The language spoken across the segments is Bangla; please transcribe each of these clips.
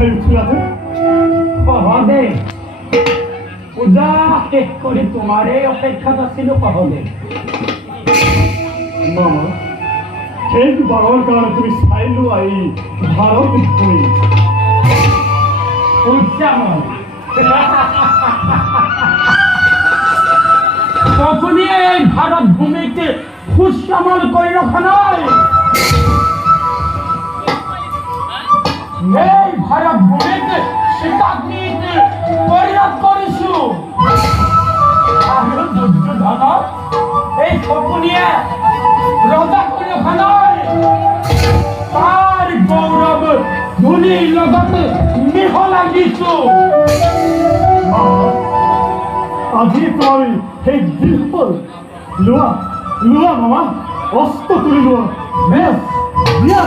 কোথায় উঠিয়াছে? কহদে পূজা শেষ করে তোমারে অপেক্ষা ছিল কহদে। মামা সেই বাবার কারণে তুমি সাইলু আই ভারত ভূমি উচ্চামন তখনই এই ভারত ভূমিকে খুশামল করে রাখা নয়। এই ভারত ভূমিকে শতাব্দীতে পরিণত করেছো। আরো দুর্যোধন এই স্বপ্নিয়ে রজা করে রাখা নয়। তার গৌরব ধুলির লগতে মিহ লাগিছো। আজি তোমার সেই দীর্ঘ লোৱা লোৱা মামা অস্ত্ৰ তুলি লোৱা। বেশ দিয়া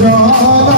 Radha